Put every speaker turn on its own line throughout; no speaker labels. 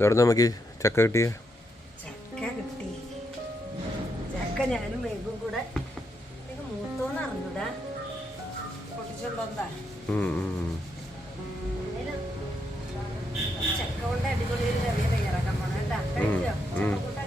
എവിടെ നമുക്ക് ചക്ക കിട്ടിയ?
ചക്ക കിട്ടി. ചക്ക ഞാനും മേഘും കൂടെ മൂത്തോന്ന് അറിഞ്ഞൂടാ. പൊട്ടിച്ചുകൊണ്ടാ ചക്ക കൊണ്ട് അടിപൊളി ഒരു കറി തയ്യാറാക്കാൻ പോണ. കേട്ടാ കഴിക്കോ ചക്ക കൂട്ടാൻ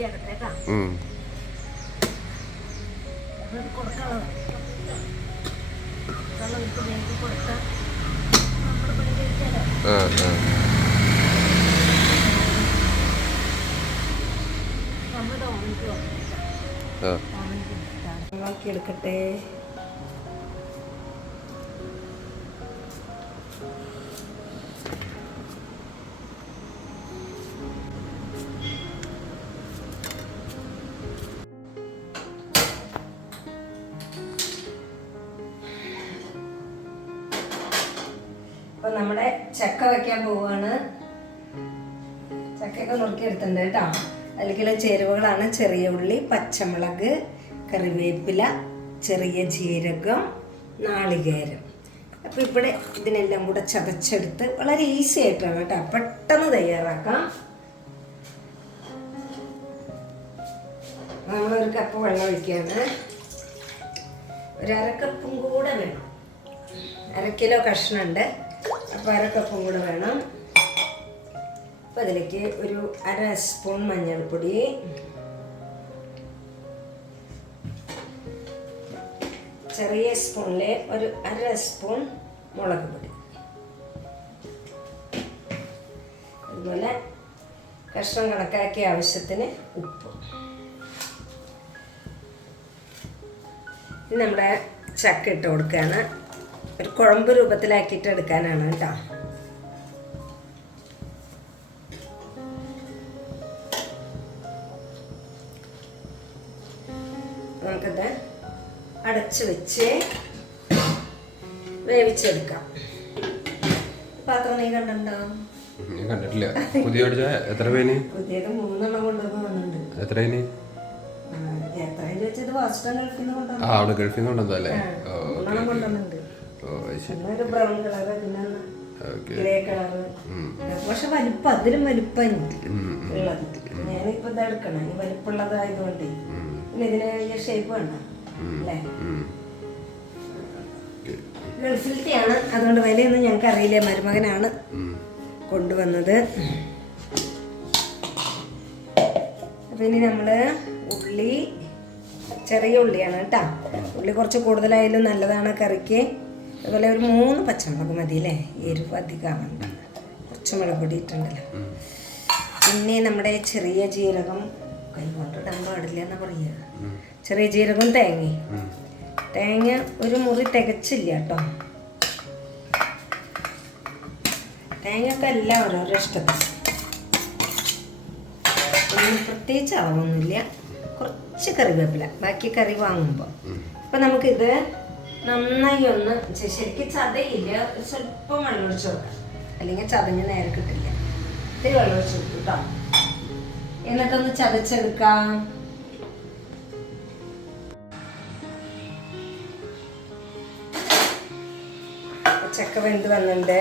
ആകട്ടെ കേട്ടാ. കൊടുക്കണം കൊടുക്കണം ഇട്ട് വേഗം കൊടുത്താൽ നമ്മുടെ പണി കഴിക്കാലോ
ആ.
നോക്കി എടുക്കട്ടെ അപ്പൊ നമ്മുടെ ചക്ക വെക്കാൻ പോവാണ്. ചക്കയൊക്കെ നുറുക്കിയെടുത്തിട്ടുണ്ട് കേട്ടോ. അതിലേക്കുള്ള ചേരുവകളാണ് ചെറിയ ഉള്ളി പച്ചമുളക് കറിവേപ്പില ചെറിയ ജീരകം നാളികേരം. അപ്പോൾ ഇവിടെ ഇതിനെല്ലാം കൂടെ ചതച്ചെടുത്ത് വളരെ ഈസി ആയിട്ടാണ് കേട്ടോ. പെട്ടെന്ന് തയ്യാറാക്കാം. നമ്മളൊരു കപ്പ് വെള്ളം ഒഴിക്കുകയാണ് ഒരു അരക്കപ്പും കൂടെ വേണം. അര കിലോ കഷ്ണമുണ്ട്. അപ്പോൾ അരക്കപ്പും കൂടെ വേണം. അപ്പോൾ അതിലേക്ക് ഒരു അര സ്പൂൺ മഞ്ഞൾപ്പൊടി. ചെറിയ സ്പൂണിലെ ഒരു അര സ്പൂൺ മുളക് പൊടി. അതുപോലെ കഷ്ണം കണക്കാക്കിയ ആവശ്യത്തിന് ഉപ്പ്. ഇനി നമ്മുടെ ചക്ക ഇട്ട് കൊടുക്കുകയാണ്. ഒരു കുഴമ്പ് രൂപത്തിലാക്കിയിട്ട് എടുക്കാനാണ് കേട്ടോ. നമുക്കിത് അടച്ച് വെച്ച് വേവിച്ചെടുക്കാം. പാത്രം നീ കണ്ടിട്ടുണ്ടോ?
ഞാൻ കണ്ടിട്ടില്ല. പുതിയ എത്ര പേന്?
പുതിയത് മൂന്നെണ്ണം കൊണ്ടുവന്ന് വന്നിട്ടുണ്ട്.
എത്ര പേന്? അവിടെ ഗൾഫിൽ നിന്ന് കൊണ്ടുവന്നല്ലേ ഓ
മൂന്നെണ്ണം കൊണ്ടുവന്നിട്ടുണ്ട്. പിന്നെ ബ്രൗൺ കളറ് പിന്നെ ഗ്രേ കളറ് പക്ഷെ വലിപ്പം അതിലും വലിപ്പം ഉള്ളത്. ഞാനിപ്പോ ഇത് എടുക്കണം. ഈ വലിപ്പമുള്ളതായതുകൊണ്ട്. പിന്നെ ഇതിന് വലിയ ഷേപ്പ് വേണ്ട. അല്ലേ? ഗൾഫിലത്തെയാണ് അതുകൊണ്ട് വിലയൊന്നും ഞങ്ങൾക്ക് അറിയില്ല. മരുമകനാണ് കൊണ്ടുവന്നത്. അപ്പം ഇനി നമ്മൾ ഉള്ളി ചെറിയ ഉള്ളിയാണ് കേട്ടോ. ഉള്ളി കുറച്ച് കൂടുതലായാലും നല്ലതാണ് കറിക്ക്. അതുപോലെ ഒരു മൂന്ന് പച്ചമുളക് മതി അല്ലേ? എരിവ് അധികമാവണ്ട കുറച്ച് മുളക് പൊടി ഇട്ടുണ്ടല്ലോ പിന്നെ നമ്മുടെ ചെറിയ ജീരകം കൈ കൊണ്ടിടാൻ പാടില്ല എന്നാ പറയുക ചെറിയ ജീരകം തേങ്ങ. തേങ്ങ ഒരു മുറി തികച്ചില്ല കേട്ടോ. തേങ്ങയൊക്കെ എല്ലാം ഓരോരോ ഇഷ്ടത്തിന്. പ്രത്യേകിച്ച് അളവൊന്നുമില്ല. കുറച്ച് കറിവേപ്പില. ബാക്കി കറി വാങ്ങുമ്പോൾ അപ്പം നമുക്കിത് നന്നായി ഒന്ന് ശരിക്കും ചതയില്ല. സ്വല്പം വെള്ളമൊഴിച്ചു കൊടുക്കാം. അല്ലെങ്കിൽ ചതഞ്ഞ് നേരെ കിട്ടില്ല. ഇത്തിരി വെള്ളമൊഴിച്ചു കൊടുക്കും കേട്ടോ എന്നിട്ടൊന്ന് ചതച്ചെടുക്കാം. ചക്ക വെന്ത് വന്നിട്ടുണ്ട്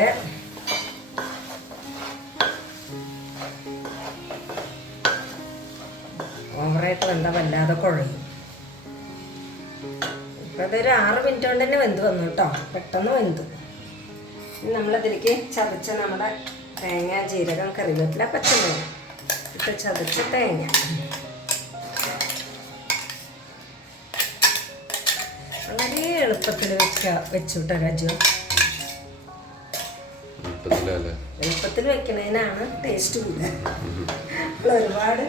ഓവറായിട്ട് വെന്താ വല്ലാതെ കുഴയും. അതൊരു ആറ് മിനിറ്റ് കൊണ്ട് തന്നെ വെന്ത് വന്നു കേട്ടോ. പെട്ടെന്ന് വെന്ത്. ഇനി നമ്മളതിലേക്ക് ചതച്ച നമ്മുടെ തേങ്ങ ജീരകം കറിവേപ്പില പച്ചമുളക് ഇട്ട് ചതച്ച തേങ്ങ. വളരെ എളുപ്പത്തിൽ വെച്ച വെച്ചു കേട്ടോ രാജു. എളുപ്പത്തിൽ വെക്കണതിനാണ് ടേസ്റ്റ് കൂടുതൽ. ഒരുപാട്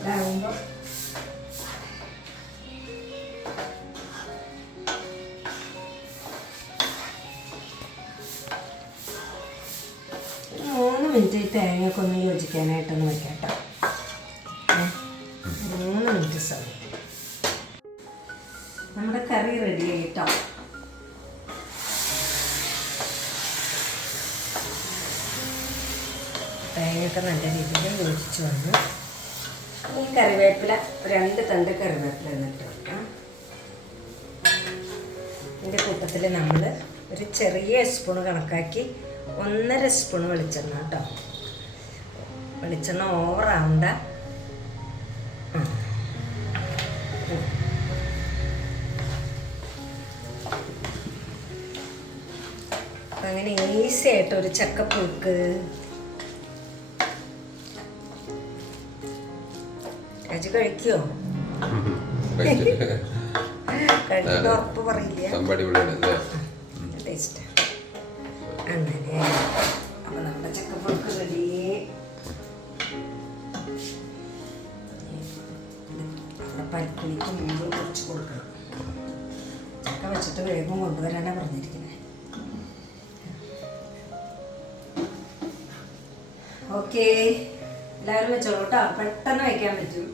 ഇതാകുമ്പോൾ മിനിറ്റ് ഈ തേങ്ങയൊക്കെ ഒന്ന് യോജിക്കാനായിട്ടൊന്ന് വെക്കാം കേട്ടോ മൂന്ന് മിനിറ്റ് സമയം നമ്മുടെ കറി റെഡി ആയിട്ടോ? തേങ്ങയൊക്കെ നല്ല രീതിയിൽ യോജിച്ച് വന്നു. ഈ കറിവേപ്പില രണ്ട് തണ്ട് കറിവേപ്പില എന്നിട്ട് വെക്കാം. ഇതിന്റെ കൂട്ടത്തിൽ നമ്മൾ ഒരു ചെറിയ സ്പൂൺ കണക്കാക്കി ഒന്നര സ്പൂൺ വെളിച്ചെണ്ണ കേട്ടോ. വെളിച്ചെണ്ണ ഓവറാവണ്ട. അങ്ങനെ ഈസി ആയിട്ട് ഒരു ചക്കപ്പുഴുക്ക് രാജു കഴിക്കോ?
കഴിച്ചിട്ട്
കഴിക്കുന്ന ഉറപ്പ് പറയില്ല? ടേസ്റ്റ് അങ്ങനെ അപ്പൊ നമ്മുടെ ചക്കപ്പുഴുക്ക് റെഡി. മുമ്പ് കുറച്ച് കൊടുക്കണം. ചക്ക വെച്ചിട്ട് വേഗം കൊണ്ടുവരാനാണ് പറഞ്ഞിരിക്കുന്നത് ഓക്കെ. എല്ലാവരും വെച്ചോളൂ കേട്ടോ. പെട്ടെന്ന് വയ്ക്കാൻ പറ്റും.